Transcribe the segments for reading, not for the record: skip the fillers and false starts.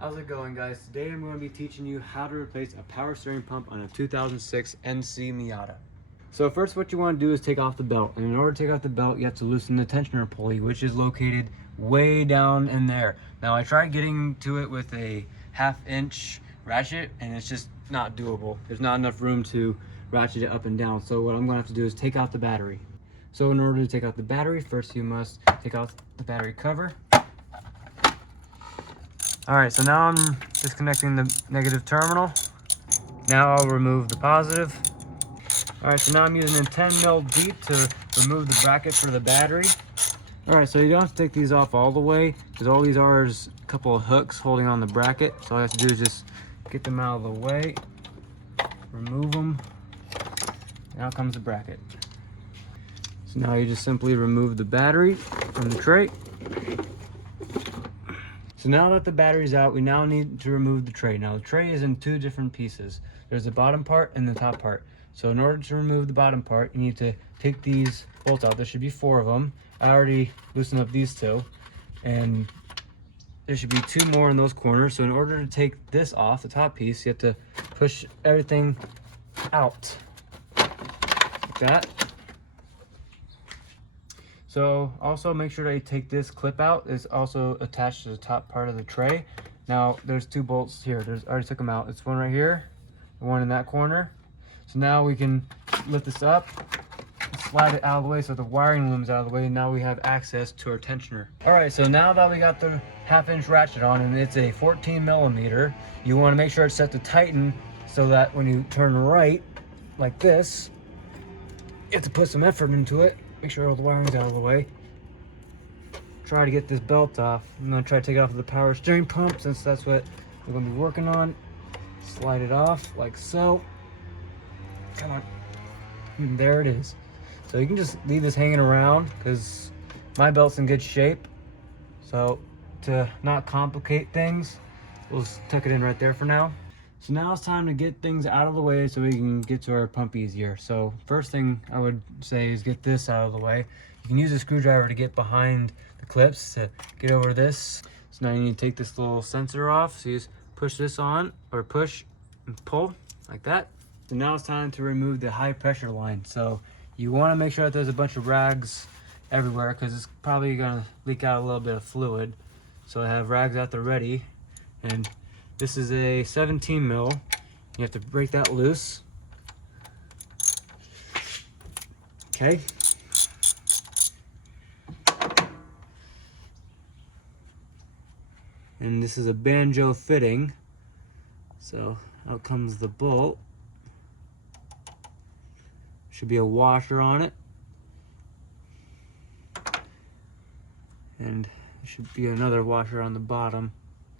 How's it going, guys? Today I'm going to be teaching you how to replace a power steering pump on a 2006 NC Miata. So first what you want to do is take off the belt, and in order to take off the belt you have to loosen the tensioner pulley, which is located way down in there. Now I tried getting to it with a 1/2 inch ratchet and it's just not doable. There's not enough room to ratchet it up and down, so what I'm going to have to do is take out the battery. So in order to take out the battery, first you must take out the battery cover. Alright, so now I'm disconnecting the negative terminal. Now I'll remove the positive. Alright, so now I'm using a 10 mil deep to remove the bracket for the battery. Alright, so you don't have to take these off all the way, because all these are is a couple of hooks holding on the bracket. So all I have to do is just get them out of the way, remove them, and out comes the bracket. So now you just simply remove the battery from the tray. So now that the battery's out, we now need to remove the tray. Now the tray is in two different pieces. There's the bottom part and the top part. So in order to remove the bottom part, you need to take these bolts out. There should be 4 of them. I already loosened up these 2, and there should be 2 more in those corners. So in order to take this off, the top piece, you have to push everything out like that. So also make sure that you take this clip out. It's also attached to the top part of the tray. Now there's 2 bolts here. I already took them out. It's one right here, the one in that corner. So now we can lift this up, slide it out of the way so the wiring loom's out of the way, and now we have access to our tensioner. Alright, so now that we got the 1/2 inch ratchet on, and it's a 14 millimeter, you want to make sure it's set to tighten so that when you turn right, like this, you have to put some effort into it. Make sure all the wiring's out of the way. Try to get this belt off. I'm going to try to take it off of the power steering pump since that's what we're going to be working on. Slide it off like so. Come on. And there it is. So you can just leave this hanging around because my belt's in good shape. So to not complicate things, we'll just tuck it in right there for now. So now it's time to get things out of the way so we can get to our pump easier. So first thing I would say is get this out of the way. You can use a screwdriver to get behind the clips to get over this. So now you need to take this little sensor off. So you just push this on, or push and pull like that. So now it's time to remove the high pressure line. So you want to make sure that there's a bunch of rags everywhere because it's probably going to leak out a little bit of fluid. So I have rags at the ready, and this is a 17 mil. You have to break that loose. Okay. And this is a banjo fitting. So out comes the bolt. Should be a washer on it. And there should be another washer on the bottom.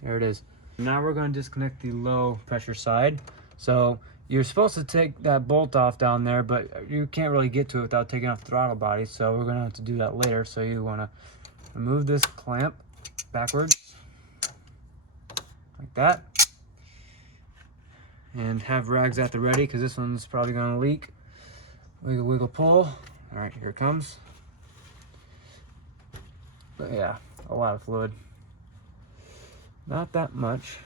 There it is. Now we're going to disconnect the low pressure side. So you're supposed to take that bolt off down there, but you can't really get to it without taking off the throttle body. So we're going to have to do that later. So you want to remove this clamp backwards like that. And have rags at the ready because this one's probably going to leak. Wiggle, wiggle, pull. All right, here it comes. But yeah, a lot of fluid. Not that much.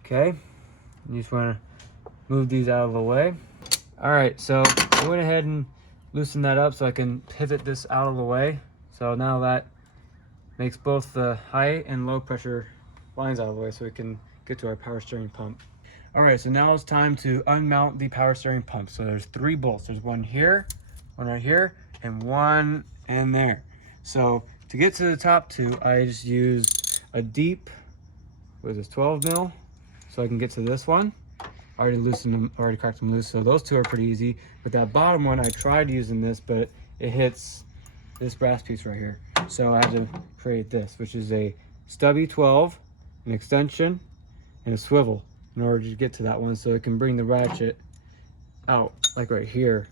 Okay, you just want to move these out of the way. All right, so I went ahead and loosened that up so I can pivot this out of the way. So now that makes both the high and low pressure lines out of the way so we can get to our power steering pump. All right, so now it's time to unmount the power steering pump. So there's 3 bolts. There's one here, one right here, and one in there. So to get to the top 2, I just used a deep, what is this, 12 mil, so I can get to this one. I already loosened them, already cracked them loose, so those 2 are pretty easy. But that bottom one, I tried using this, but it hits this brass piece right here. So I had to create this, which is a stubby 12, an extension, and a swivel in order to get to that one, so it can bring the ratchet out, like right here,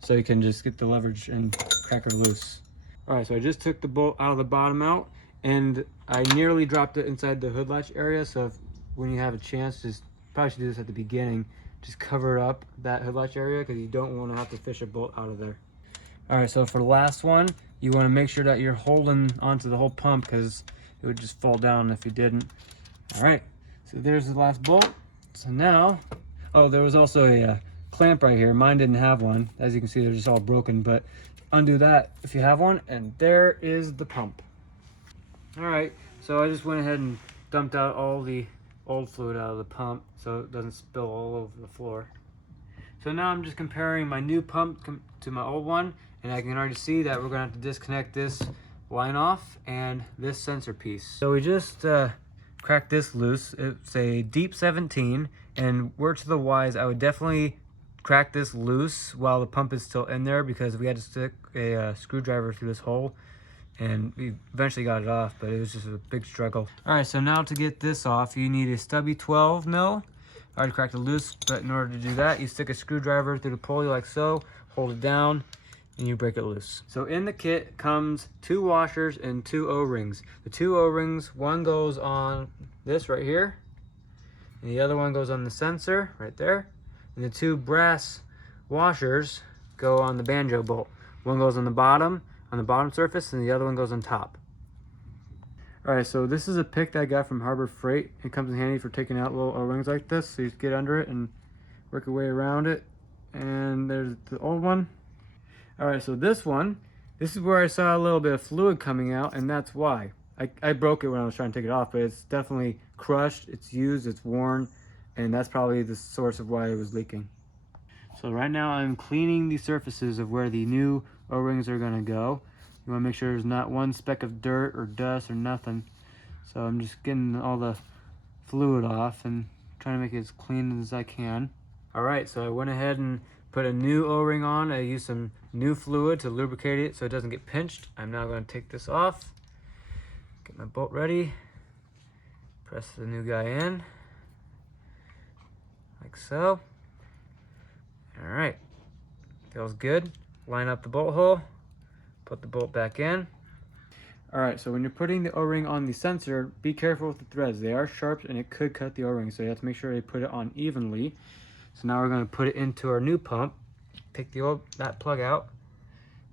so you can just get the leverage and crack it loose. All right, so I just took the bolt out of the bottom out, and I nearly dropped it inside the hood latch area. So if, when you have a chance, just probably should do this at the beginning, just cover up that hood latch area because you don't want to have to fish a bolt out of there. All right, so for the last one, you want to make sure that you're holding onto the whole pump because it would just fall down if you didn't. All right, so there's the last bolt. So now, oh, there was also a clamp right here. Mine didn't have one. As you can see, they're just all broken, but undo that if you have one, and there is the pump. All right, so I just went ahead and dumped out all the old fluid out of the pump so it doesn't spill all over the floor. So now I'm just comparing my new pump to my old one, and I can already see that we're gonna have to disconnect this line off and this sensor piece. So we just cracked this loose. It's a deep 17, and word to the wise, I would definitely crack this loose while the pump is still in there, because we had to stick a screwdriver through this hole, and we eventually got it off, but it was just a big struggle. All right, so now to get this off, you need a stubby 12 mil. I already cracked it loose, but in order to do that, you stick a screwdriver through the pulley like so, hold it down, and you break it loose. So in the kit comes 2 washers and 2 O-rings. The 2 O-rings, one goes on this right here, and the other one goes on the sensor right there. And the 2 brass washers go on the banjo bolt. One goes on the bottom surface, and the other one goes on top. All right, so this is a pick that I got from Harbor Freight. It comes in handy for taking out little O-rings like this. So you just get under it and work your way around it. And there's the old one. All right, so this one, this is where I saw a little bit of fluid coming out, and that's why. I broke it when I was trying to take it off, but it's definitely crushed, it's used, it's worn, and that's probably the source of why it was leaking. So right now I'm cleaning the surfaces of where the new O-rings are gonna go. You wanna make sure there's not one speck of dirt or dust or nothing. So I'm just getting all the fluid off and trying to make it as clean as I can. All right, so I went ahead and put a new O-ring on. I used some new fluid to lubricate it so it doesn't get pinched. I'm now gonna take this off, get my bolt ready, press the new guy in, like so. All right, feels good. Line up the bolt hole, put the bolt back in. All right, so when you're putting the O-ring on the sensor, be careful with the threads. They are sharp and it could cut the O-ring, so you have to make sure you put it on evenly. So now we're gonna put it into our new pump. Take that plug out,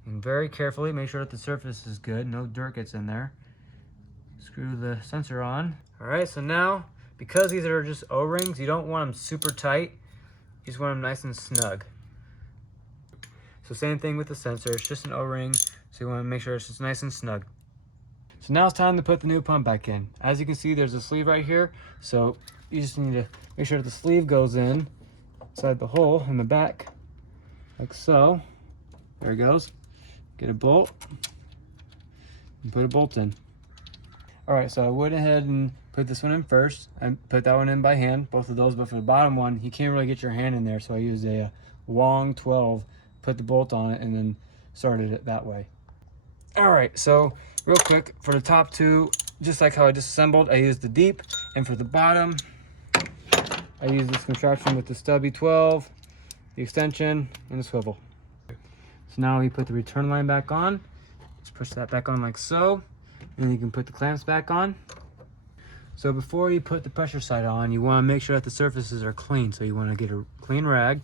and very carefully make sure that the surface is good, no dirt gets in there. Screw the sensor on. All right, so now, because these are just O-rings, you don't want them super tight. You just want them nice and snug. So same thing with the sensor, it's just an O-ring, so you wanna make sure it's just nice and snug. So now it's time to put the new pump back in. As you can see, there's a sleeve right here, so you just need to make sure that the sleeve goes in inside the hole in the back, like so. There it goes. Get a bolt and put a bolt in. All right, so I went ahead and put this one in first. I put that one in by hand, both of those, but for the bottom one, you can't really get your hand in there, so I used a long 12, put the bolt on it, and then started it that way. All right, so real quick, for the top 2, just like how I disassembled, I used the deep, and for the bottom, I used this contraption with the stubby 12, the extension, and the swivel. So now we put the return line back on. Just push that back on like so, and then you can put the clamps back on. So before you put the pressure side on, you want to make sure that the surfaces are clean. So you want to get a clean rag,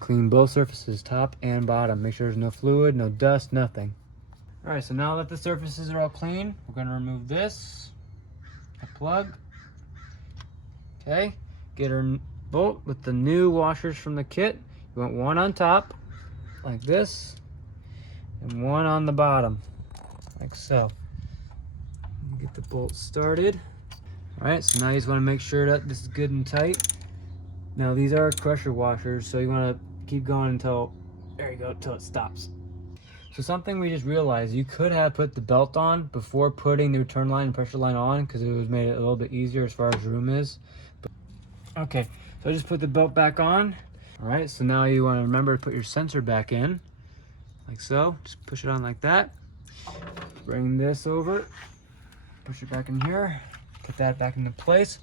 clean both surfaces, top and bottom. Make sure there's no fluid, no dust, nothing. All right, so now that the surfaces are all clean, we're going to remove this, a plug. Okay, get our bolt with the new washers from the kit. You want one on top, like this, and one on the bottom, like so. Get the bolt started. All right, so now you just want to make sure that this is good and tight. Now these are crusher washers, so you want to keep going until, there you go, until it stops. So something we just realized, you could have put the belt on before putting the return line and pressure line on, because it was made it a little bit easier as far as room is. Okay, so I just put the belt back on. All right, so now you want to remember to put your sensor back in, like so. Just push it on like that. Bring this over, push it back in here, put that back into place.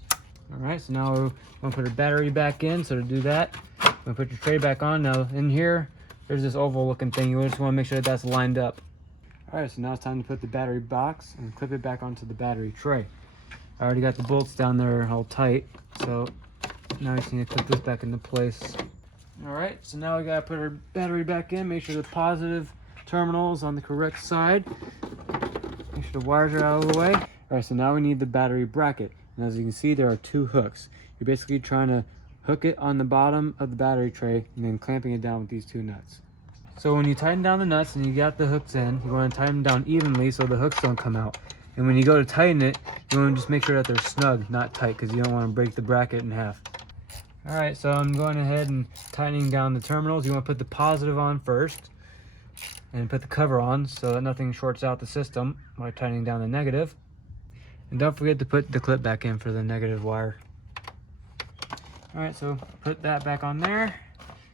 All right, so now we're going to put our battery back in. So to do that, we're going to put your tray back on. Now in here, there's this oval looking thing. You just want to make sure that that's lined up. All right, so now it's time to put the battery box and clip it back onto the battery tray. I already got the bolts down there all tight, so now we just need to clip this back into place. All right, so now we got to put our battery back in. Make sure the positive terminal is on the correct side. Make sure the wires are out of the way. All right, so now we need the battery bracket. And as you can see, there are 2 hooks. You're basically trying to hook it on the bottom of the battery tray and then clamping it down with these 2 nuts. So when you tighten down the nuts and you got the hooks in, you want to tighten them down evenly so the hooks don't come out. And when you go to tighten it, you want to just make sure that they're snug, not tight, because you don't want to break the bracket in half. All right, so I'm going ahead and tightening down the terminals. You want to put the positive on first and put the cover on so that nothing shorts out the system while tightening down the negative. And don't forget to put the clip back in for the negative wire. All right, so put that back on there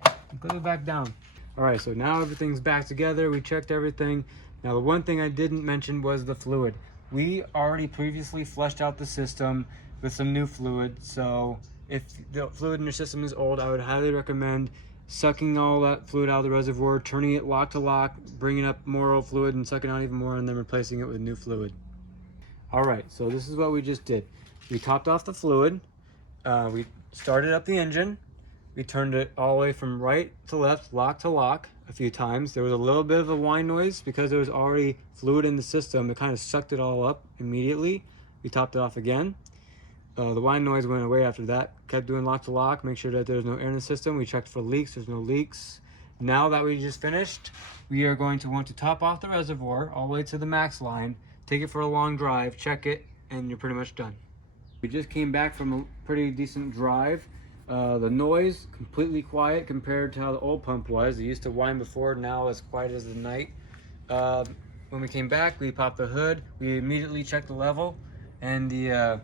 and clip it back down. All right, so now everything's back together. We checked everything. Now the one thing I didn't mention was the fluid. We already previously flushed out the system with some new fluid. So if the fluid in your system is old, I would highly recommend sucking all that fluid out of the reservoir, turning it lock to lock, bringing up more old fluid and sucking out even more, and then replacing it with new fluid. All right, so this is what we just did. We topped off the fluid. We started up the engine. We turned it all the way from right to left, lock to lock a few times. There was a little bit of a whine noise because there was already fluid in the system. It kind of sucked it all up immediately. We topped it off again. The whine noise went away after that. Kept doing lock to lock, make sure that there's no air in the system. We checked for leaks, there's no leaks. Now that we just finished, we are going to want to top off the reservoir all the way to the max line, take it for a long drive, check it, and you're pretty much done. We just came back from a pretty decent drive. The noise, completely quiet compared to how the old pump was. It used to whine before, now it's quiet as the night. When we came back, we popped the hood. We immediately checked the level, and the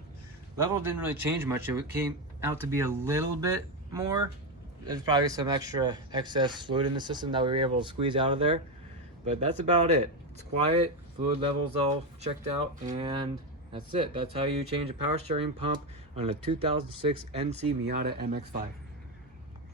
level didn't really change much. It came out to be a little bit more. There's probably some extra excess fluid in the system that we were able to squeeze out of there, but that's about it. It's quiet, fluid levels all checked out, and that's it. That's how you change a power steering pump on a 2006 NC Miata MX-5.